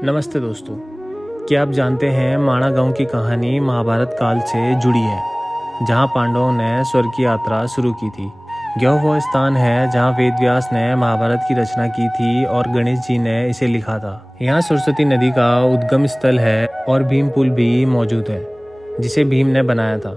नमस्ते दोस्तों, क्या आप जानते हैं माणा गांव की कहानी महाभारत काल से जुड़ी है, जहां पांडवों ने स्वर्ग की यात्रा शुरू की थी। यह वो स्थान है जहां वेदव्यास ने महाभारत की रचना की थी और गणेश जी ने इसे लिखा था। यहाँ सरस्वती नदी का उद्गम स्थल है और भीम पुल भी मौजूद है, जिसे भीम ने बनाया था।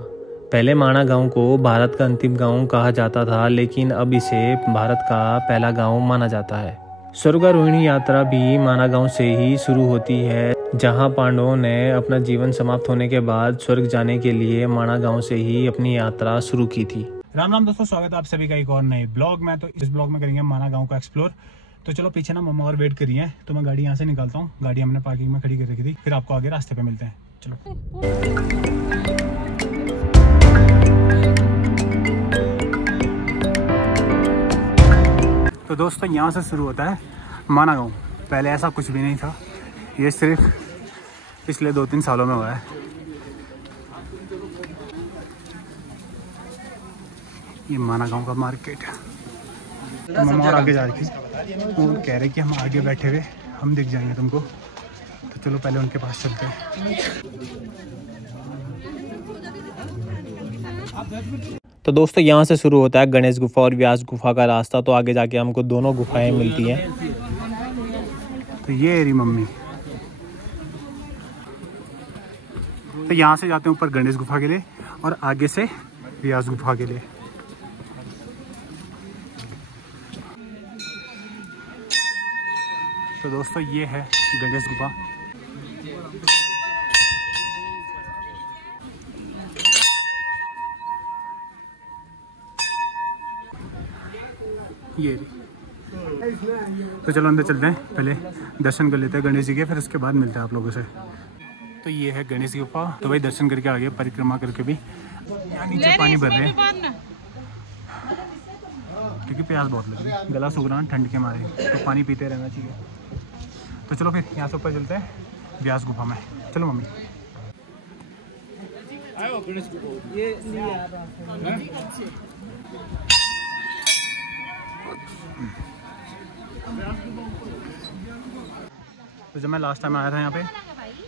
पहले माणा गांव को भारत का अंतिम गांव कहा जाता था, लेकिन अब इसे भारत का पहला गांव माना जाता है। स्वर्गारोहिणी यात्रा भी माणा गांव से ही शुरू होती है, जहां पांडवों ने अपना जीवन समाप्त होने के बाद स्वर्ग जाने के लिए माणा गांव से ही अपनी यात्रा शुरू की थी। राम राम दोस्तों, स्वागत है आप सभी का एक और नए ब्लॉग में। तो इस ब्लॉग में करेंगे माणा गांव का एक्सप्लोर। तो चलो पीछे ना मम्मा और वेट करिए, तो मैं गाड़ी यहाँ से निकालता हूँ। गाड़ी हमने पार्किंग में खड़ी कर रखी थी, फिर आपको आगे रास्ते पे मिलते हैं। चलो। तो दोस्तों यहाँ से शुरू होता है माणा गांव। पहले ऐसा कुछ भी नहीं था, ये सिर्फ पिछले 2-3 सालों में हुआ है। ये माणा गांव का मार्केट है। तो मम्मा और आगे जा रही थी, वो कह रहे कि हम आगे बैठे हुए हम दिख जाएंगे तुमको, तो चलो पहले उनके पास चलते हैं। तो दोस्तों यहाँ से शुरू होता है गणेश गुफा और व्यास गुफा का रास्ता। तो आगे जाके हमको दोनों गुफाएं मिलती हैं। तो ये रही मम्मी। तो यहाँ से जाते हैं ऊपर गणेश गुफा के लिए और आगे से व्यास गुफा के लिए। तो दोस्तों ये है गणेश गुफा। ये तो चलो अंदर चलते हैं, पहले दर्शन कर लेते हैं गणेश जी के, फिर उसके बाद मिलते हैं आप लोगों से। तो ये है गणेश की गुफा। तो भाई दर्शन करके आगे परिक्रमा करके भी यहाँ नीचे पानी भर रहे हैं, क्योंकि प्यास बहुत लग रही है, गला सूख रहा है ठंड के मारे, तो पानी पीते रहना चाहिए। तो चलो फिर यहाँ से ऊपर चलते हैं व्यास गुफा में। चलो मम्मी। तो जब मैं लास्ट टाइम आया था यहाँ पे,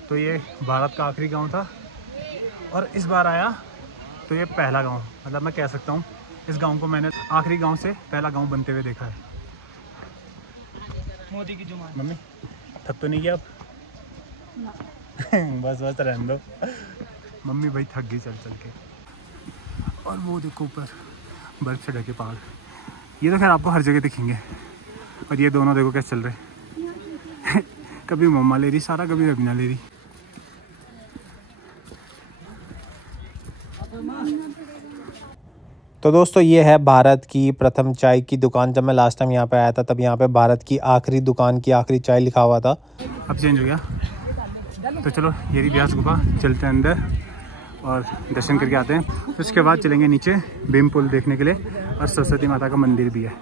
तो ये भारत का आखिरी गांव था, और इस बार आया तो ये पहला गांव, मतलब मैं कह सकता हूँ इस गांव को मैंने आखिरी गांव से पहला गांव बनते हुए देखा है। मोदी की जुबान। मम्मी थक तो नहीं गया आप? बस बस रहने दो। मम्मी भाई थक गई चल चल के। और वो देखो ऊपर बर्फ से ढके पहाड़, ये तो खैर आपको हर जगह दिखेंगे। और ये दोनों देखो कैसे चल रहे कभी मम्मा ले रही सारा, कभी रबीना ले रही। तो दोस्तों ये है भारत की प्रथम चाय की दुकान। जब मैं लास्ट टाइम यहाँ पे आया था, तब यहाँ पे भारत की आखिरी दुकान की आखिरी चाय लिखा हुआ था। अब चेंज हो गया। तो चलो ये रही व्यास गुफा, चलते हैं अंदर और दर्शन करके आते हैं। उसके बाद चलेंगे नीचे भीम पुल देखने के लिए, और सरस्वती माता का मंदिर भी है।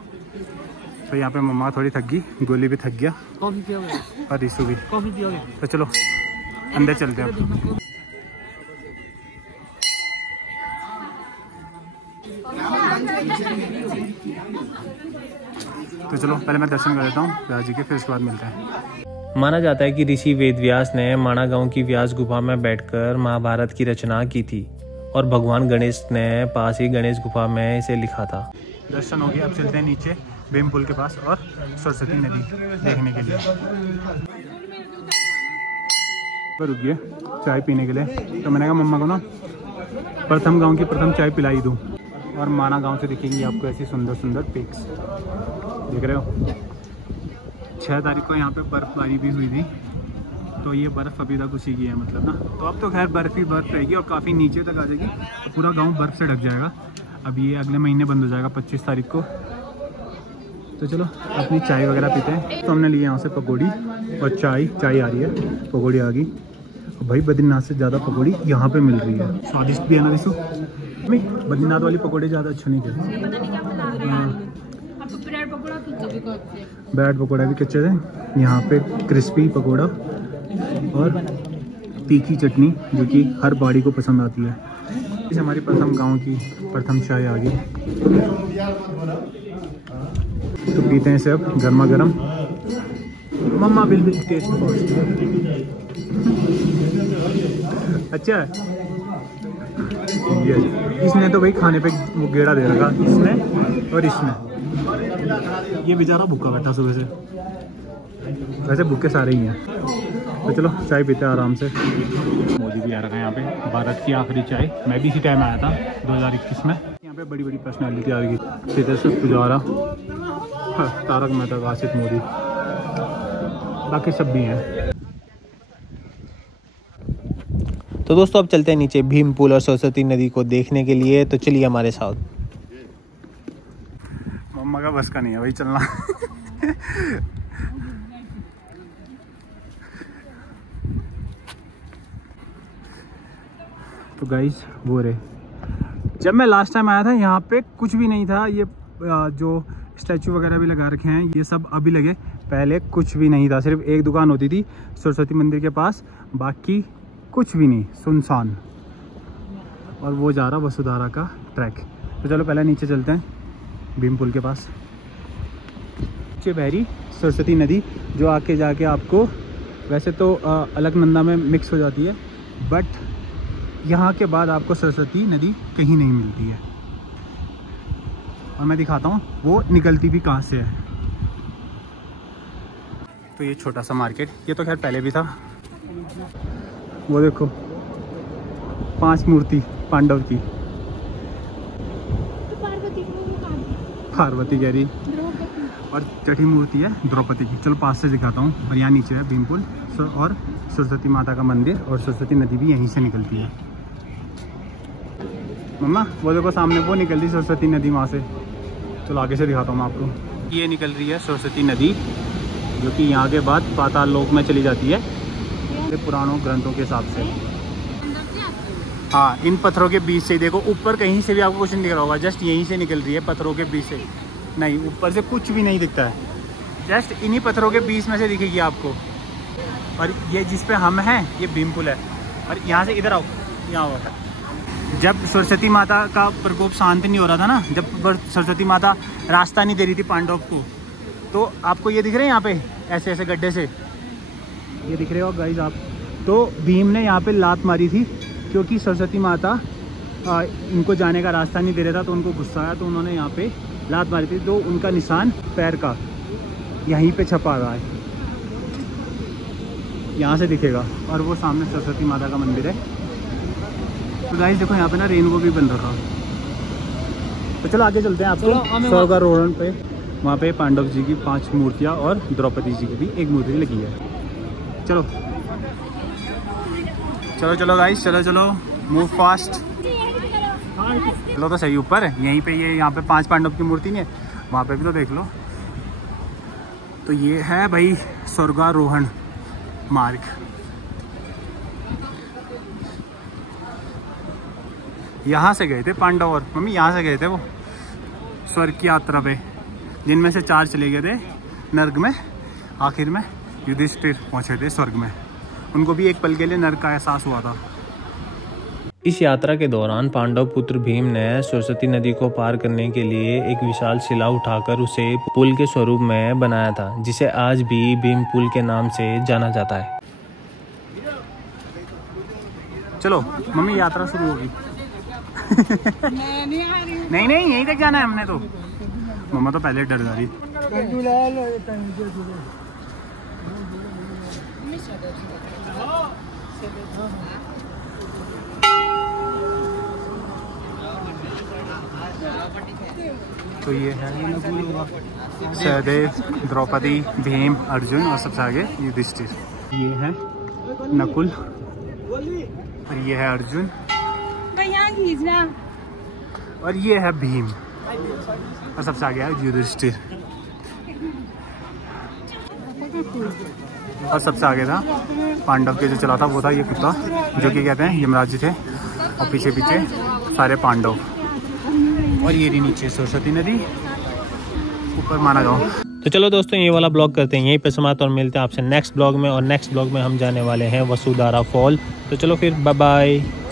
तो यहाँ पे मम्मा थोड़ी थक गई, गोली भी थक गया, और रिसू भी। तो चलो अंदर चलते हैं अब। तो चलो पहले मैं दर्शन कर लेता हूँ व्यास जी के, फिर उसके बाद मिलते हैं। माना जाता है कि ऋषि वेदव्यास ने माणा गांव की व्यास गुफा में बैठकर महाभारत की रचना की थी, और भगवान गणेश ने पास ही गणेश गुफा में इसे लिखा था। दर्शन हो गया, अब चलते हैं नीचे भीम पुल के पास और सरस्वती नदी देखने के लिए। पर रुक गए चाय पीने के लिए, तो मैंने कहा मम्मा को ना प्रथम गांव की प्रथम चाय पिलाई दूँ। और माणा गांव से दिखेंगी आपको ऐसी सुंदर सुंदर पिक्स, देख रहे हो। 6 तारीख को यहाँ पे बर्फबारी भी हुई थी, तो ये बर्फ़ अभी तक उसी की है, मतलब ना। तो अब तो खैर बर्फ़ ही बर्फ़ रहेगी, और काफ़ी नीचे तक आ जाएगी, तो पूरा गांव बर्फ़ से ढक जाएगा। अब ये अगले महीने बंद हो जाएगा 25 तारीख को। तो चलो अपनी चाय वगैरह पीते हैं। तो हमने लिए यहाँ से पकौड़ी और चाय आ रही है, पकौड़ी आ गई। और भाई बद्रीनाथ से ज़्यादा पकौड़ी यहाँ पे मिल रही है, स्वादिष्ट भी है ना रिसु? बद्रीनाथ वाली पकौड़ी ज़्यादा अच्छी नहीं थे। ब्रेड पकौड़ा भी कच्चे थे, यहाँ पे क्रिस्पी पकौड़ा और तीखी चटनी, जो कि हर बाड़ी को पसंद आती है। इस हमारी प्रथम गांव की प्रथम चाय आ गई, तो पीते हैं इसे अब गर्मा गर्म। मम्मा विल टेस्ट फर्स्ट। अच्छा है ये, इसने तो भाई खाने पे वो गेड़ा दे रखा, इसने और इसने। ये बेचारा भूखा बैठा सुबह से, वैसे भूखे सारे ही हैं। तो चलो चाय पीते हैं आराम से। मोदी भी आ रखा है यहाँ पे, भारत की आखिरी चाय। मैं भी इसी टाइम आया था 2021 में। यहाँ पे बड़ी बड़ी पर्सनैलिटी आ गई, सीधे से पुजारा, तारक मेहता, आसिफ मोदी, बाकी सब भी हैं। तो दोस्तों अब चलते हैं नीचे भीम पुल और सरस्वती नदी को देखने के लिए। तो चलिए हमारे साथ। मम्मा का बस का नहीं है भाई चलना। तो गाइस वो रहे, जब मैं लास्ट टाइम आया था यहाँ पे कुछ भी नहीं था। ये जो स्टैचू वगैरह भी लगा रखे हैं ये सब अभी लगे, पहले कुछ भी नहीं था। सिर्फ एक दुकान होती थी सरस्वती मंदिर के पास, बाकी कुछ भी नहीं, सुनसान। और वो जा रहा वसुधारा का ट्रैक। तो चलो पहले नीचे चलते हैं भीम पुल के पास। नीचे बह रही सरस्वती नदी, जो आके जाके आपको वैसे तो अलकनंदा में मिक्स हो जाती है, बट यहाँ के बाद आपको सरस्वती नदी कहीं नहीं मिलती है। और मैं दिखाता हूँ वो निकलती भी कहाँ से है। तो ये छोटा सा मार्केट, ये तो खैर पहले भी था। वो देखो 5 मूर्ति पांडव की, पार्वती कह रही, और छठी मूर्ति है द्रौपदी की। चलो पास से दिखाता हूँ। और यहाँ नीचे है भीम पुल और सरस्वती माता का मंदिर, और सरस्वती नदी भी यहीं से निकलती है। मम्मा वो देखो सामने वो निकलती सरस्वती नदी वहाँ से। चलो आगे से दिखाता हूँ मैं आपको। ये निकल रही है सरस्वती नदी, जो कि यहाँ के बाद पाताल लोक में चली जाती है पुरानों ग्रंथों के हिसाब से। हाँ, इन पत्थरों के बीच से देखो, ऊपर कहीं से भी आपको कुछ नहीं दिख रहा होगा, जस्ट यहीं से निकल रही है पत्थरों के बीच से। नहीं, ऊपर से कुछ भी नहीं दिखता है, जस्ट इन्हीं पत्थरों के बीच में से दिखेगी आपको। और ये जिस पे हम हैं ये भीम पुल है। और यहाँ से इधर आओ, यहाँ हुआ था जब सरस्वती माता का प्रकोप शांत नहीं हो रहा था ना, जब सरस्वती माता रास्ता नहीं दे रही थी पांडव को, तो आपको ये दिख रहे हैं यहाँ पे ऐसे ऐसे गड्ढे से, ये दिख रहे हो गाइस आप। तो भीम ने यहाँ पे लात मारी थी, क्योंकि सरस्वती माता इनको जाने का रास्ता नहीं दे रहा था, तो उनको गुस्सा आया, तो उन्होंने यहाँ पे लात मारी थी। तो उनका निशान पैर का यहीं पे छपा रहा है, यहाँ से दिखेगा। और वो सामने सरस्वती माता का मंदिर है। तो गाइस देखो यहाँ पे ना रेनबो भी बन रहा। तो चलो आगे चलते हैं आपको स्वर्गारोहण पे। वहाँ पे पांडव जी की 5 मूर्तियाँ और द्रौपदी जी की भी 1 मूर्ति लगी है। चलो चलो चलो गाइस, चलो चलो, मूव फास्ट। चलो तो सही, ऊपर यहीं पे ये यहाँ पे 5 पांडव की मूर्ति नहीं है, वहाँ पे भी तो देख लो। तो ये है भाई स्वर्गारोहण मार्ग। यहाँ से गए थे पांडव और मम्मी, यहाँ से गए थे वो स्वर्ग की यात्रा पे, जिनमें से 4 चले गए थे नर्क में। आखिर में युधिष्ठिर पहुँचे थे स्वर्ग में, उनको भी एक पल के लिए नर्क का एहसास हुआ था। इस यात्रा के दौरान पांडव पुत्र भीम ने सरस्वती नदी को पार करने के लिए एक विशाल शिला उठाकर उसे पुल के स्वरूप में बनाया था, जिसे आज भी भीम पुल के नाम से जाना जाता है। चलो मम्मी, यात्रा शुरू होगी। नहीं नहीं, यहीं तक जाना है हमने तो। मम्मा तो पहले डर जा रही। तो ये है सहदेव, द्रौपदी, भीम, अर्जुन और सबसे आगे युधिष्ठिर। ये है नकुल और ये है अर्जुन और ये है भीम और सबसे आगे है युधिष्ठिर। और सबसे आगे था पांडव के जो चला था वो था ये कुत्ता, जो कि कहते हैं यमराज जी थे, और पीछे पीछे सारे पांडव। और ये रही नीचे सरस्वती नदी, ऊपर माना गाँव। तो चलो दोस्तों, ये वाला ब्लॉग करते हैं यहीं पे समाप्त और मिलते हैं आपसे नेक्स्ट ब्लॉग में। और नेक्स्ट ब्लॉग में हम जाने वाले हैं वसुधारा फॉल। तो चलो फिर, बाय बाय।